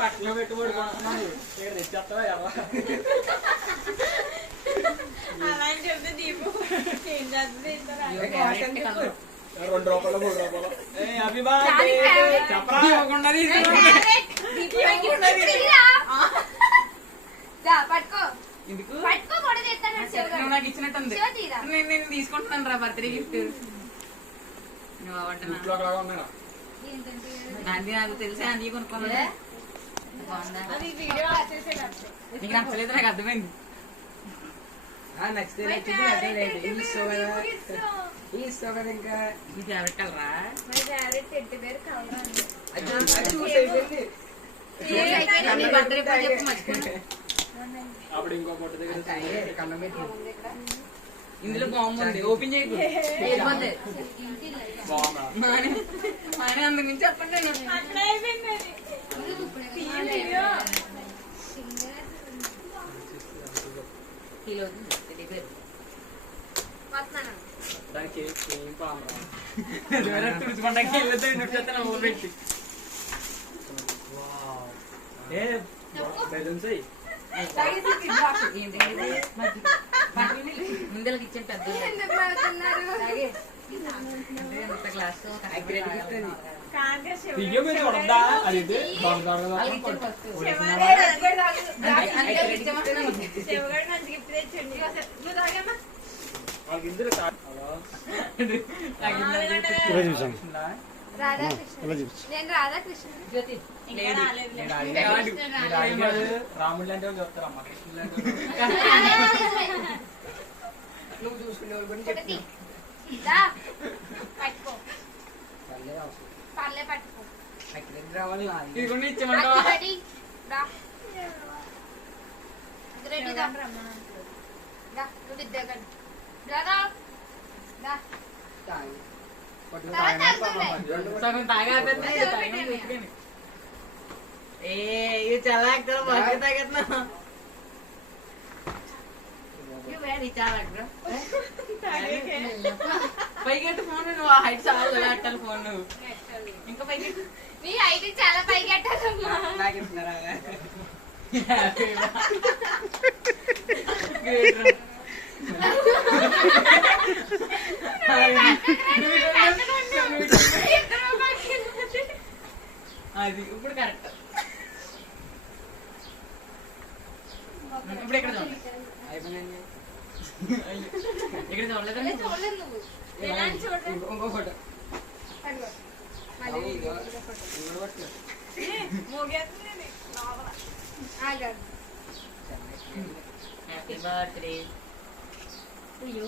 పట్టణం పెట్టుబడి తెచ్చేస్తావా ఎలా అలా అని చెప్తే దీపు ఏం చేస్తుంది ₹2 ₹3 నాకు ఇచ్చినట్టుంది నేను తీసుకుంటున్నాను రా బర్త్డే గిఫ్ట్ అది నాకు తెలిసే అది కొనుక్కోలే నీకు నచ్చలేదు నాకు అర్థమైంది నచ్చితే ఇంకా నీ ఫేవరెట్ కలరా బర్త్డే చెప్పు మర్చిపోయి అప్పుడు ఇంకో ఫోటో దగ్గర ఇందులో బాగుంది ఓపెన్ చేయకు మానే అందుకు నుంచి చెప్పండి నేను దానికి ఏం తుడుచుకుంటాకి వెళ్ళొద్దు ఓపెట్టి బెలూన్స్ ముందలకి ఇచ్చిన పెద్ద క్లాస్ బియ్యం మీద కొడద్దా అది రాముడు అంటే చెప్తారమ్మా కృష్ణుడు నువ్వు చూసుకునే వాళ్ళు కూడా రావాలి ఇది చాలా బాగా తాగట్నా చాలా పైకెట్టు ఫోన్ నువ్వు హైట్ చాలా కట్టాలి ఫోన్ నువ్వు ఇంకా పైకెట్టు నీ హైట్ చాలా పైకి కట్టాలమ్మా అది ఇప్పుడు కరెక్ట్ ఇప్పుడు ఎక్కడ చూడండి ఇక్కడ చూడలేదండి చూడలేదు నువ్వు ఇంకో photo happy birthday to you